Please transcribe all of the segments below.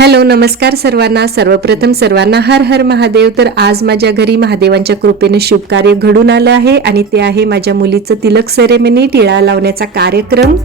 Hello नमस्कार सर्वांना. सर्वप्रथम सर्वांना हर हर महादेव. तर आज माझ्या घरी महादेवांच्या कृपेने शुभ कार्य घडून आलं आहे आणि ते आहे माझ्या मुलीचं तिलक सेरेमनी टिळा लावण्याचा कार्यक्रम.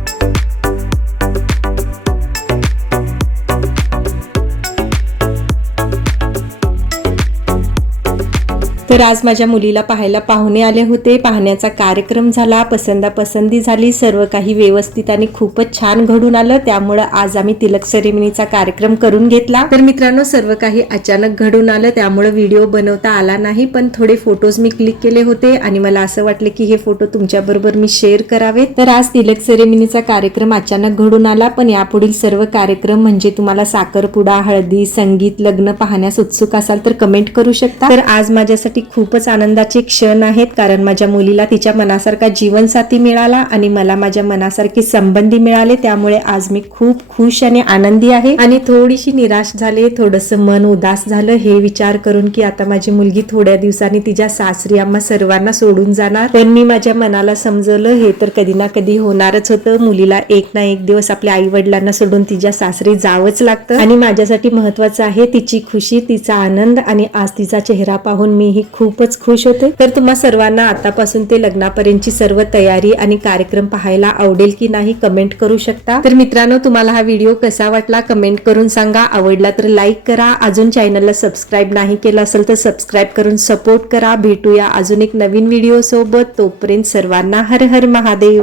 तर आज माझ्या मुलीला पाहायला पाहुणे आले होते. पाहण्याचा कार्यक्रम झाला पसंदा पसंती झाली सर्व काही व्यवस्थित आणि खूपच छान घडून आलं. त्यामुळं आज आम्ही तिलक सेरेमनीचा कार्यक्रम करून घेतला. तर मित्रांनो सर्व काही अचानक घडून आलं. त्यामुळं व्हिडिओ बनवता आला नाही पण थोडे फोटोज मी क्लिक केले होते आणि मला असं वाटलं की हे फोटो तुमच्या बरोबर मी शेअर करावे तर आज तिलक सेरेमनीचा कार्यक्रम अचानक घडून आला पण यापुढील सर्व कार्यक्रम म्हणजे तुम्हाला साखरपुडा हळदी संगीत लग्न पाहण्यास उत्सुक असाल तर कमेंट करू शकता. तर आज माझ्यासाठी खूपच आनंदाचे क्षण आहेत कारण माझ्या मुलीला तिच्या मनासारखा जीवनसाथी मिळाला आणि मला माझ्या मनासारखी संबंधी मिळाले. त्यामुळे आज मी खूप खुश आणि आनंदी आहे. आणि थोडीशी निराश झाले थोडस मन उदास झालं. हे विचार करून की आता माझी मुलगी थोड्या दिवसांनी तिच्या सासरी आम्हा सर्वांना सोडून जाणार. पण मी माझ्या मनाला समजवलं हे तर कधी ना कधी होणारच होतं. मुलीला एक ना एक दिवस आपल्या आई वडिलांना सोडून तिच्या सासरी जावंच लागतं. आणि माझ्यासाठी महत्वाचं आहे तिची खुशी तिचा आनंद आणि आज तिचा चेहरा पाहून मीही खूपच खुश होते. तर तुम्हा सर्वांना आतापासून ते लग्नापर्यंतची सर्व तयारी आणि कार्यक्रम पाहायला आवडेल की नाही कमेंट करू शकता. तर मित्रांनो तुम्हाला हा व्हिडिओ कसा वाटला कमेंट करून सांगा. आवडला तर लाईक करा. अजून चॅनलला सबस्क्राईब नाही केलं असेल तर सबस्क्राईब करून सपोर्ट करा. भेटूया अजून एक नवीन व्हिडिओ सोबत तोपर्यंत सर्वांना हर हर महादेव.